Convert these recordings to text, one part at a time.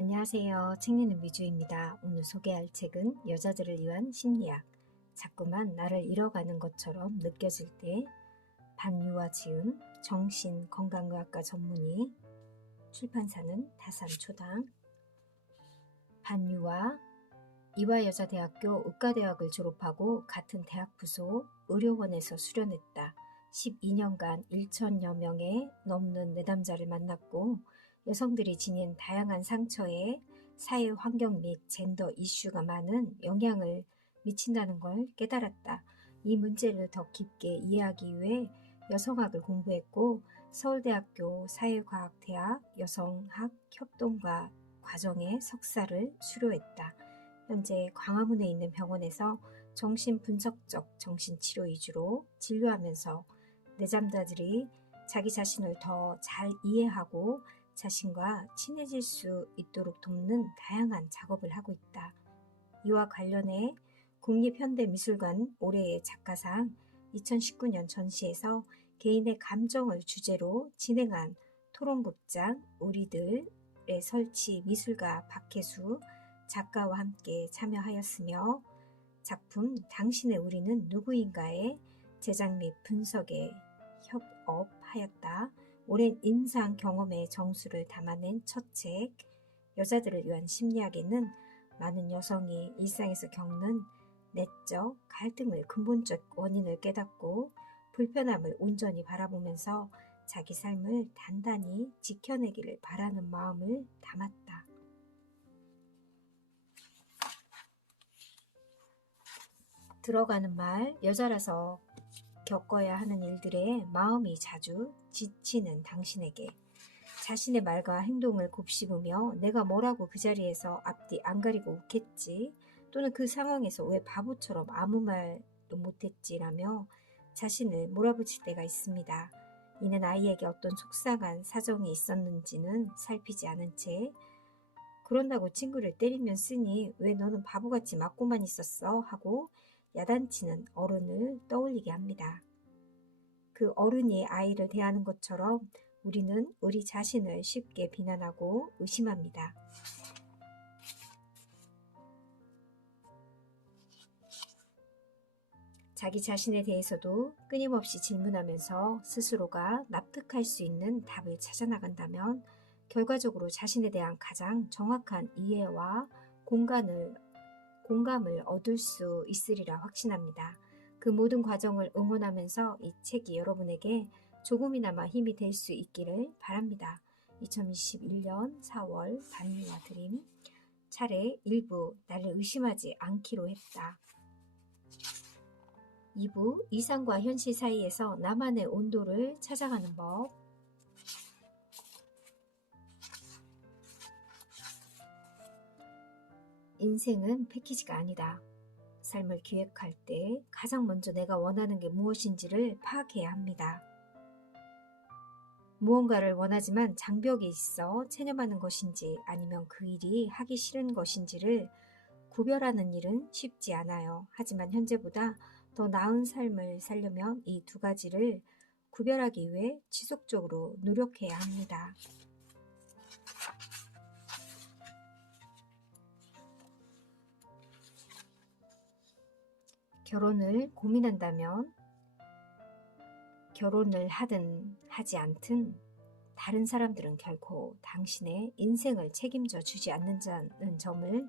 안녕하세요. 책 읽는 미주입니다. 오늘 소개할 책은 여자들을 위한 심리학. 자꾸만 나를 잃어가는 것처럼 느껴질 때 반유와 지음 정신건강의학과 전문의 출판사는 다산초당. 반유와 이화여자대학교 의과대학을 졸업하고 같은 대학 부속 의료원에서 수련했다. 12년간 1천여 명의 넘는 내담자를 만났고 여성들이 지닌 다양한 상처에 사회 환경 및 젠더 이슈가 많은 영향을 미친다는 걸 깨달았다. 이 문제를 더 깊게 이해하기 위해 여성학을 공부했고 서울대학교 사회과학대학 여성학 협동과 과정에 석사를 수료했다. 현재 광화문에 있는 병원에서 정신분석적 정신치료 위주로 진료하면서 내담자들이 자기 자신을 더 잘 이해하고 자신과 친해질 수 있도록 돕는 다양한 작업을 하고 있다. 이와 관련해 국립현대미술관 올해의 작가상 2019년 전시에서 개인의 감정을 주제로 진행한 토론극장 우리들의 설치 미술가 박혜수 작가와 함께 참여하였으며 작품 당신의 우리는 누구인가의 제작 및 분석에 협업하였다. 오랜 임상 경험의 정수를 담아낸 첫 책, 여자들을 위한 심리학에는 많은 여성이 일상에서 겪는 내적 갈등의 근본적 원인을 깨닫고 불편함을 온전히 바라보면서 자기 삶을 단단히 지켜내기를 바라는 마음을 담았다. 들어가는 말, 여자라서 겪어야 하는 일들에 마음이 자주 지치는 당신에게 자신의 말과 행동을 곱씹으며 내가 뭐라고 그 자리에서 앞뒤 안 가리고 웃겠지 또는 그 상황에서 왜 바보처럼 아무 말도 못했지라며 자신을 몰아붙일 때가 있습니다. 이는 아이에게 어떤 속상한 사정이 있었는지는 살피지 않은 채 그런다고 친구를 때리면 쓰니 왜 너는 바보같이 맞고만 있었어 하고 야단치는 어른을 떠올리게 합니다. 그 어른이 아이를 대하는 것처럼 우리는 우리 자신을 쉽게 비난하고 의심합니다. 자기 자신에 대해서도 끊임없이 질문하면서 스스로가 납득할 수 있는 답을 찾아나간다면 결과적으로 자신에 대한 가장 정확한 이해와 공감을 얻을 수 있으리라 확신합니다. 그 모든 과정을 응원하면서 이 책이 여러분에게 조금이나마 힘이 될 수 있기를 바랍니다. 2021년 4월 반유와 드림 차례 1부 나를 의심하지 않기로 했다. 2부 이상과 현실 사이에서 나만의 온도를 찾아가는 법. 인생은 패키지가 아니다. 삶을 기획할 때 가장 먼저 내가 원하는 게 무엇인지를 파악해야 합니다. 무언가를 원하지만 장벽이 있어 체념하는 것인지 아니면 그 일이 하기 싫은 것인지를 구별하는 일은 쉽지 않아요. 하지만 현재보다 더 나은 삶을 살려면 이 두 가지를 구별하기 위해 지속적으로 노력해야 합니다. 결혼을 고민한다면 결혼을 하든 하지 않든 다른 사람들은 결코 당신의 인생을 책임져 주지 않는다는 점을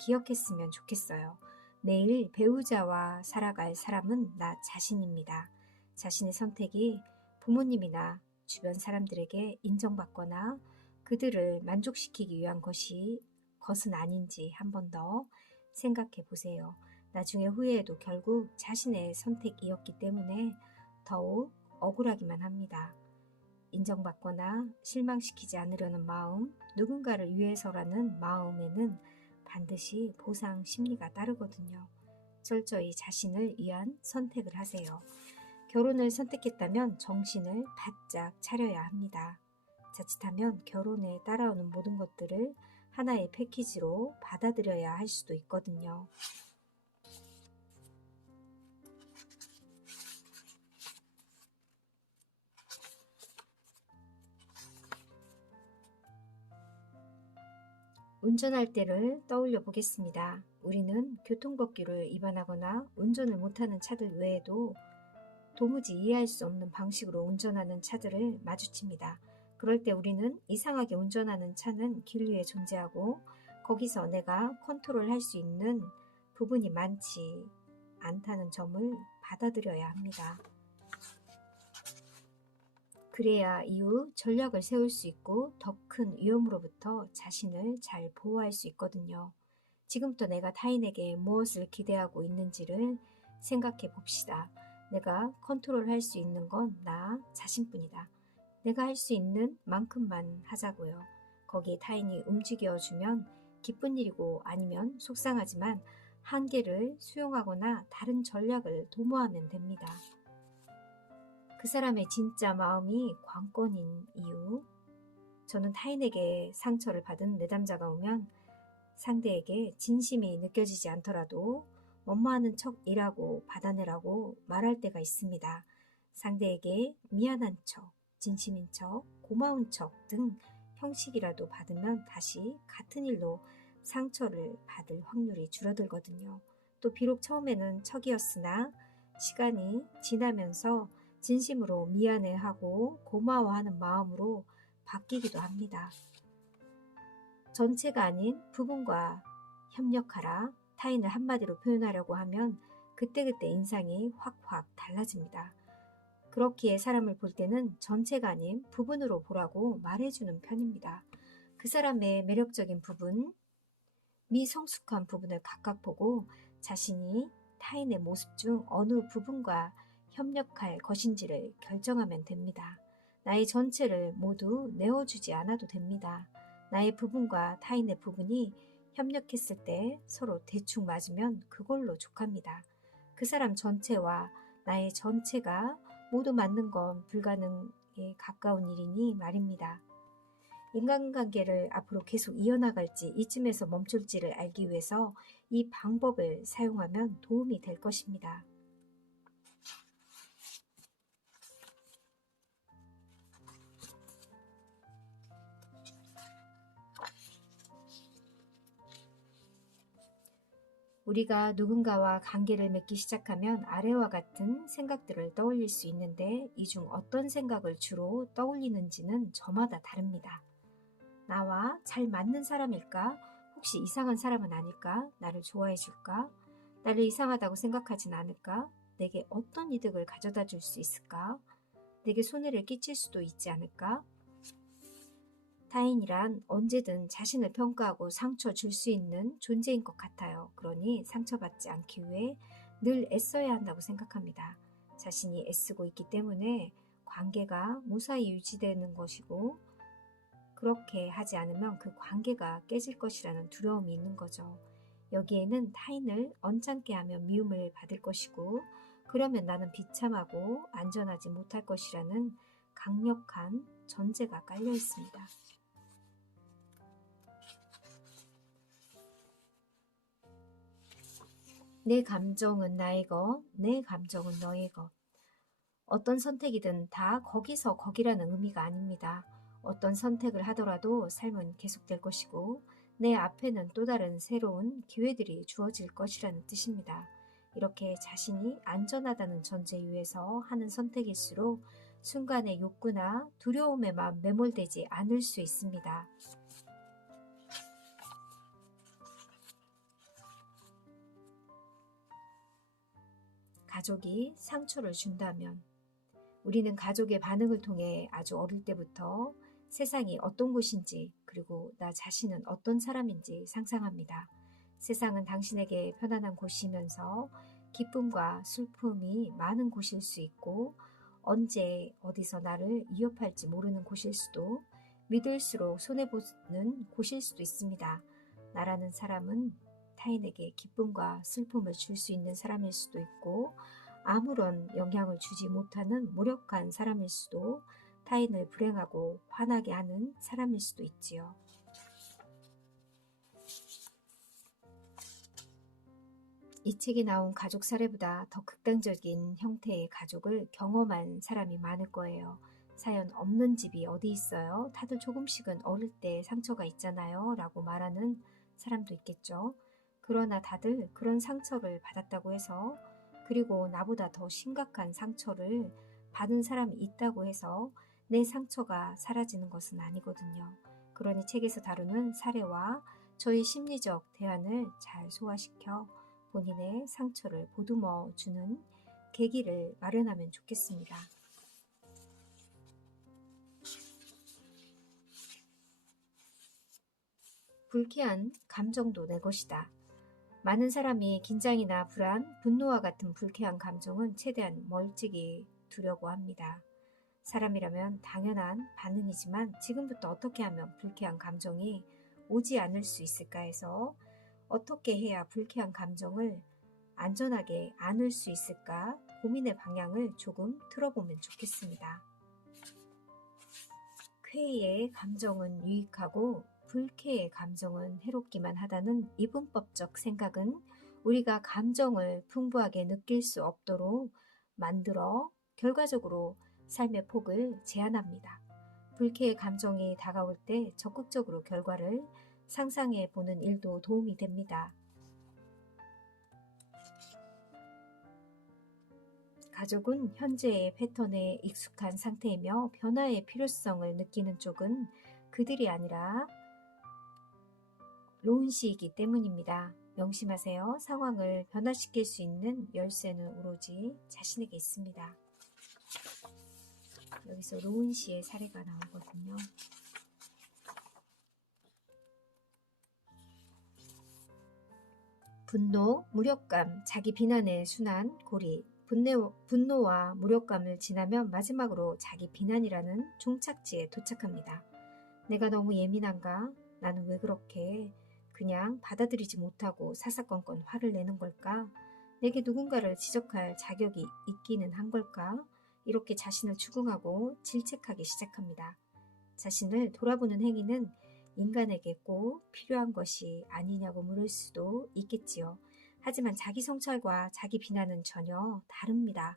기억했으면 좋겠어요. 매일 배우자와 살아갈 사람은 나 자신입니다. 자신의 선택이 부모님이나 주변 사람들에게 인정받거나 그들을 만족시키기 위한 것은 아닌지 한 번 더 생각해 보세요. 나중에 후회해도 결국 자신의 선택이었기 때문에 더욱 억울하기만 합니다. 인정받거나 실망시키지 않으려는 마음, 누군가를 위해서라는 마음에는 반드시 보상 심리가 따르거든요. 철저히 자신을 위한 선택을 하세요. 결혼을 선택했다면 정신을 바짝 차려야 합니다. 자칫하면 결혼에 따라오는 모든 것들을 하나의 패키지로 받아들여야 할 수도 있거든요. 운전할 때를 떠올려 보겠습니다. 우리는 교통법규를 위반하거나 운전을 못하는 차들 외에도 도무지 이해할 수 없는 방식으로 운전하는 차들을 마주칩니다. 그럴 때 우리는 이상하게 운전하는 차는 길 위에 존재하고 거기서 내가 컨트롤할 수 있는 부분이 많지 않다는 점을 받아들여야 합니다. 그래야 이후 전략을 세울 수 있고 더 큰 위험으로부터 자신을 잘 보호할 수 있거든요. 지금부터 내가 타인에게 무엇을 기대하고 있는지를 생각해 봅시다. 내가 컨트롤할 수 있는 건 나 자신뿐이다. 내가 할 수 있는 만큼만 하자고요. 거기에 타인이 움직여주면 기쁜 일이고 아니면 속상하지만 한계를 수용하거나 다른 전략을 도모하면 됩니다. 그 사람의 진짜 마음이 관건인 이유. 저는 타인에게 상처를 받은 내담자가 오면 상대에게 진심이 느껴지지 않더라도 원모하는 척이라고 받아내라고 말할 때가 있습니다. 상대에게 미안한 척, 진심인 척, 고마운 척 등 형식이라도 받으면 다시 같은 일로 상처를 받을 확률이 줄어들거든요. 또 비록 처음에는 척이었으나 시간이 지나면서 진심으로 미안해하고 고마워하는 마음으로 바뀌기도 합니다. 전체가 아닌 부분과 협력하라. 타인을 한마디로 표현하려고 하면 그때그때 인상이 확확 달라집니다. 그렇기에 사람을 볼 때는 전체가 아닌 부분으로 보라고 말해주는 편입니다. 그 사람의 매력적인 부분, 미성숙한 부분을 각각 보고 자신이 타인의 모습 중 어느 부분과 협력할 것인지를 결정하면 됩니다. 나의 전체를 모두 내어주지 않아도 됩니다. 나의 부분과 타인의 부분이 협력했을 때 서로 대충 맞으면 그걸로 족합니다. 그 사람 전체와 나의 전체가 모두 맞는 건 불가능에 가까운 일이니 말입니다. 인간관계를 앞으로 계속 이어나갈지 이쯤에서 멈출지를 알기 위해서 이 방법을 사용하면 도움이 될 것입니다. 우리가 누군가와 관계를 맺기 시작하면 아래와 같은 생각들을 떠올릴 수 있는데 이 중 어떤 생각을 주로 떠올리는지는 저마다 다릅니다. 나와 잘 맞는 사람일까? 혹시 이상한 사람은 아닐까? 나를 좋아해 줄까? 나를 이상하다고 생각하진 않을까? 내게 어떤 이득을 가져다 줄 수 있을까? 내게 손해를 끼칠 수도 있지 않을까? 타인이란 언제든 자신을 평가하고 상처 줄 수 있는 존재인 것 같아요. 그러니 상처받지 않기 위해 늘 애써야 한다고 생각합니다. 자신이 애쓰고 있기 때문에 관계가 무사히 유지되는 것이고 그렇게 하지 않으면 그 관계가 깨질 것이라는 두려움이 있는 거죠. 여기에는 타인을 언짢게 하면 미움을 받을 것이고 그러면 나는 비참하고 안전하지 못할 것이라는 강력한 전제가 깔려 있습니다. 내 감정은 나의 것, 내 감정은 너의 것. 어떤 선택이든 다 거기서 거기라는 의미가 아닙니다. 어떤 선택을 하더라도 삶은 계속될 것이고 내 앞에는 또 다른 새로운 기회들이 주어질 것이라는 뜻입니다. 이렇게 자신이 안전하다는 전제 위에서 하는 선택일수록 순간의 욕구나 두려움에만 매몰되지 않을 수 있습니다. 가족이 상처를 준다면 우리는 가족의 반응을 통해 아주 어릴 때부터 세상이 어떤 곳인지 그리고 나 자신은 어떤 사람인지 상상합니다. 세상은 당신에게 편안한 곳이면서 기쁨과 슬픔이 많은 곳일 수 있고 언제 어디서 나를 위협할지 모르는 곳일 수도 믿을수록 손해보는 곳일 수도 있습니다. 나라는 사람은 타인에게 기쁨과 슬픔을 줄 수 있는 사람일 수도 있고 아무런 영향을 주지 못하는 무력한 사람일 수도 타인을 불행하고 화나게 하는 사람일 수도 있지요. 이 책에 나온 가족 사례보다 더 극단적인 형태의 가족을 경험한 사람이 많을 거예요. 사연 없는 집이 어디 있어요? 다들 조금씩은 어릴 때 상처가 있잖아요. 라고 말하는 사람도 있겠죠. 그러나 다들 그런 상처를 받았다고 해서, 그리고 나보다 더 심각한 상처를 받은 사람이 있다고 해서 내 상처가 사라지는 것은 아니거든요. 그러니 책에서 다루는 사례와 저희 심리적 대안을 잘 소화시켜 본인의 상처를 보듬어 주는 계기를 마련하면 좋겠습니다. 불쾌한 감정도 내 것이다. 많은 사람이 긴장이나 불안, 분노와 같은 불쾌한 감정은 최대한 멀찍이 두려고 합니다. 사람이라면 당연한 반응이지만 지금부터 어떻게 하면 불쾌한 감정이 오지 않을 수 있을까 해서 어떻게 해야 불쾌한 감정을 안전하게 안을 수 있을까 고민의 방향을 조금 틀어보면 좋겠습니다. 쾌의 감정은 유익하고 불쾌의 감정은 해롭기만 하다는 이분법적 생각은 우리가 감정을 풍부하게 느낄 수 없도록 만들어 결과적으로 삶의 폭을 제한합니다. 불쾌의 감정이 다가올 때 적극적으로 결과를 상상해 보는 일도 도움이 됩니다. 가족은 현재의 패턴에 익숙한 상태이며 변화의 필요성을 느끼는 쪽은 그들이 아니라 로운씨이기 때문입니다. 명심하세요. 상황을 변화시킬 수 있는 열쇠는 오로지 자신에게 있습니다. 여기서 로운씨의 사례가 나오거든요. 분노, 무력감, 자기 비난의 순환, 고리. 분노와 무력감을 지나면 마지막으로 자기 비난이라는 종착지에 도착합니다. 내가 너무 예민한가? 나는 왜 그렇게 그냥 받아들이지 못하고 사사건건 화를 내는 걸까? 내게 누군가를 지적할 자격이 있기는 한 걸까? 이렇게 자신을 추궁하고 질책하기 시작합니다. 자신을 돌아보는 행위는 인간에게 꼭 필요한 것이 아니냐고 물을 수도 있겠지요. 하지만 자기 성찰과 자기 비난은 전혀 다릅니다.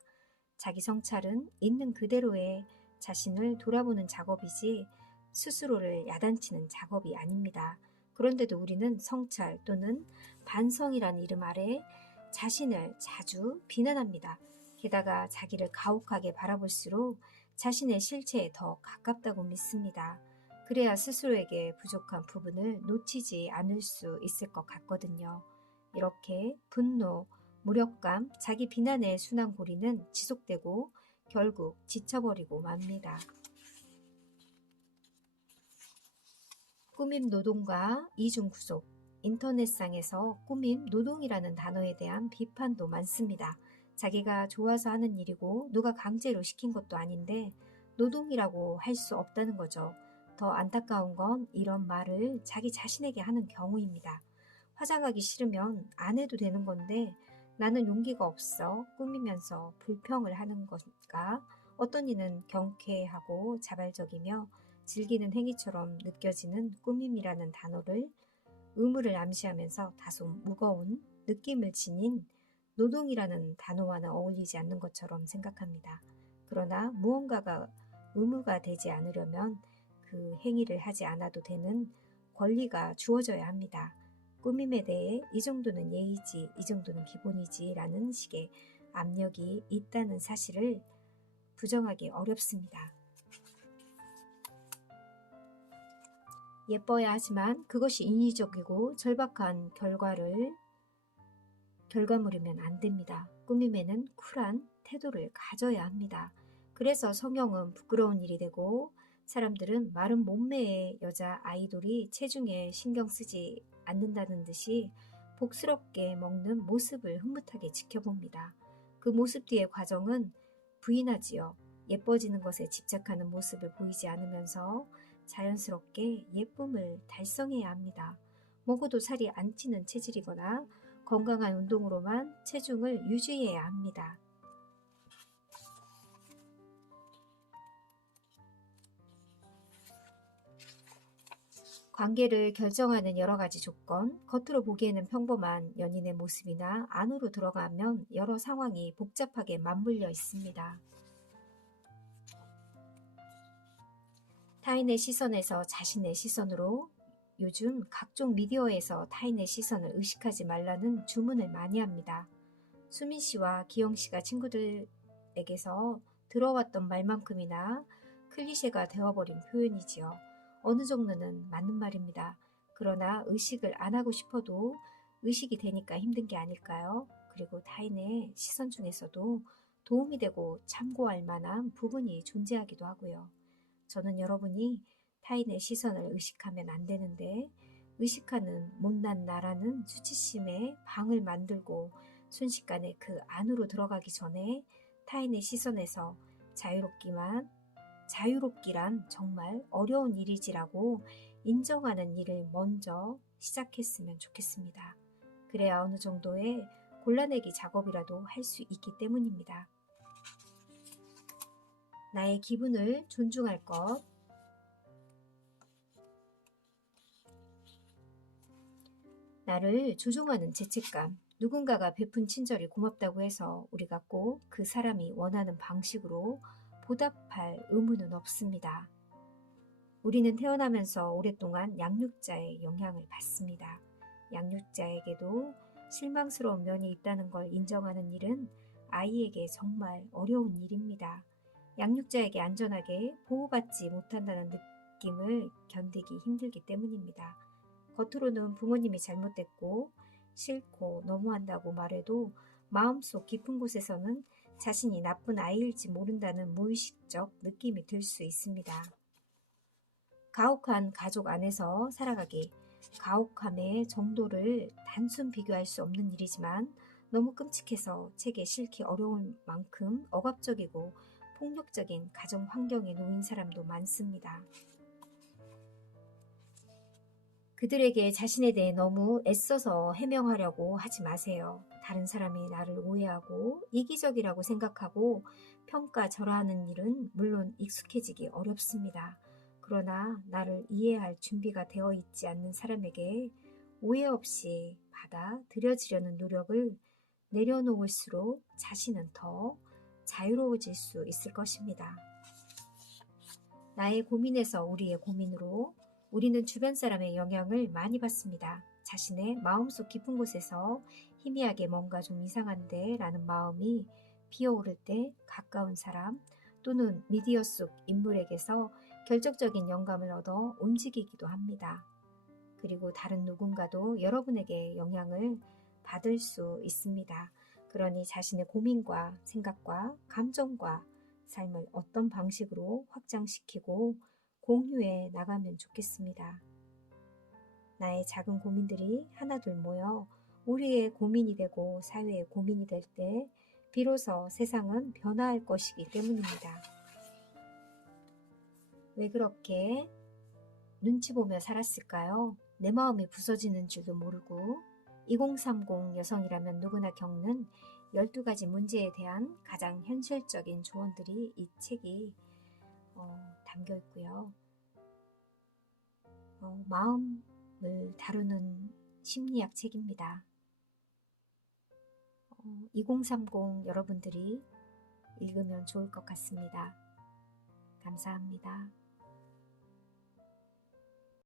자기 성찰은 있는 그대로의 자신을 돌아보는 작업이지 스스로를 야단치는 작업이 아닙니다. 그런데도 우리는 성찰 또는 반성이라는 이름 아래 자신을 자주 비난합니다. 게다가 자기를 가혹하게 바라볼수록 자신의 실체에 더 가깝다고 믿습니다. 그래야 스스로에게 부족한 부분을 놓치지 않을 수 있을 것 같거든요. 이렇게 분노, 무력감, 자기 비난의 순환고리는 지속되고 결국 지쳐버리고 맙니다. 꾸밈 노동과 이중 구속. 인터넷상에서 꾸밈 노동이라는 단어에 대한 비판도 많습니다. 자기가 좋아서 하는 일이고 누가 강제로 시킨 것도 아닌데 노동이라고 할 수 없다는 거죠. 더 안타까운 건 이런 말을 자기 자신에게 하는 경우입니다. 화장하기 싫으면 안 해도 되는 건데 나는 용기가 없어 꾸미면서 불평을 하는 건가? 어떤 이는 경쾌하고 자발적이며 즐기는 행위처럼 느껴지는 꾸밈이라는 단어를 의무를 암시하면서 다소 무거운 느낌을 지닌 노동이라는 단어와는 어울리지 않는 것처럼 생각합니다. 그러나 무언가가 의무가 되지 않으려면 그 행위를 하지 않아도 되는 권리가 주어져야 합니다. 꾸밈에 대해 이 정도는 예의지, 이 정도는 기본이지 라는 식의 압력이 있다는 사실을 부정하기 어렵습니다. 예뻐야 하지만 그것이 인위적이고 절박한 결과물이면 안 됩니다. 꾸밈에는 쿨한 태도를 가져야 합니다. 그래서 성형은 부끄러운 일이 되고 사람들은 마른 몸매의 여자 아이돌이 체중에 신경 쓰지 않는다는 듯이 복스럽게 먹는 모습을 흐뭇하게 지켜봅니다. 그 모습 뒤의 과정은 부인하지요. 예뻐지는 것에 집착하는 모습을 보이지 않으면서 자연스럽게 예쁨을 달성해야 합니다. 먹어도 살이 안 찌는 체질이거나 건강한 운동으로만 체중을 유지해야 합니다. 관계를 결정하는 여러 가지 조건, 겉으로 보기에는 평범한 연인의 모습이나 안으로 들어가면 여러 상황이 복잡하게 맞물려 있습니다. 타인의 시선에서 자신의 시선으로 요즘 각종 미디어에서 타인의 시선을 의식하지 말라는 주문을 많이 합니다. 수민 씨와 기영 씨가 친구들에게서 들어왔던 말만큼이나 클리셰가 되어버린 표현이지요. 어느 정도는 맞는 말입니다. 그러나 의식을 안 하고 싶어도 의식이 되니까 힘든 게 아닐까요? 그리고 타인의 시선 중에서도 도움이 되고 참고할 만한 부분이 존재하기도 하고요. 저는 여러분이 타인의 시선을 의식하면 안 되는데 의식하는 못난 나라는 수치심에 방을 만들고 순식간에 그 안으로 들어가기 전에 타인의 시선에서 자유롭기란 정말 어려운 일이지라고 인정하는 일을 먼저 시작했으면 좋겠습니다. 그래야 어느 정도의 골라내기 작업이라도 할 수 있기 때문입니다. 나의 기분을 존중할 것. 나를 조종하는 죄책감. 누군가가 베푼 친절이 고맙다고 해서 우리가 꼭 그 사람이 원하는 방식으로 보답할 의무는 없습니다. 우리는 태어나면서 오랫동안 양육자의 영향을 받습니다. 양육자에게도 실망스러운 면이 있다는 걸 인정하는 일은 아이에게 정말 어려운 일입니다. 양육자에게 안전하게 보호받지 못한다는 느낌을 견디기 힘들기 때문입니다. 겉으로는 부모님이 잘못됐고 싫고 너무한다고 말해도 마음속 깊은 곳에서는 자신이 나쁜 아이일지 모른다는 무의식적 느낌이 들 수 있습니다. 가혹한 가족 안에서 살아가기. 가혹함의 정도를 단순 비교할 수 없는 일이지만 너무 끔찍해서 책에 실기 어려울 만큼 억압적이고 폭력적인 가정 환경에 놓인 사람도 많습니다. 그들에게 자신에 대해 너무 애써서 해명하려고 하지 마세요. 다른 사람이 나를 오해하고 이기적이라고 생각하고 평가절하하는 일은 물론 익숙해지기 어렵습니다. 그러나 나를 이해할 준비가 되어 있지 않는 사람에게 오해 없이 받아들여지려는 노력을 내려놓을수록 자신은 더 자유로워질 수 있을 것입니다. 나의 고민에서 우리의 고민으로 우리는 주변 사람의 영향을 많이 받습니다. 자신의 마음속 깊은 곳에서 희미하게 뭔가 좀 이상한데 라는 마음이 피어오를 때 가까운 사람 또는 미디어 속 인물에게서 결정적인 영감을 얻어 움직이기도 합니다. 그리고 다른 누군가도 여러분에게 영향을 받을 수 있습니다. 그러니 자신의 고민과 생각과 감정과 삶을 어떤 방식으로 확장시키고 공유해 나가면 좋겠습니다. 나의 작은 고민들이 하나둘 모여 우리의 고민이 되고 사회의 고민이 될 때 비로소 세상은 변화할 것이기 때문입니다. 왜 그렇게 눈치 보며 살았을까요? 내 마음이 부서지는 줄도 모르고 2030 여성이라면 누구나 겪는 12가지 문제에 대한 가장 현실적인 조언들이 이 책이 담겨 있고요. 마음을 다루는 심리학 책입니다. 2030 여러분들이 읽으면 좋을 것 같습니다. 감사합니다.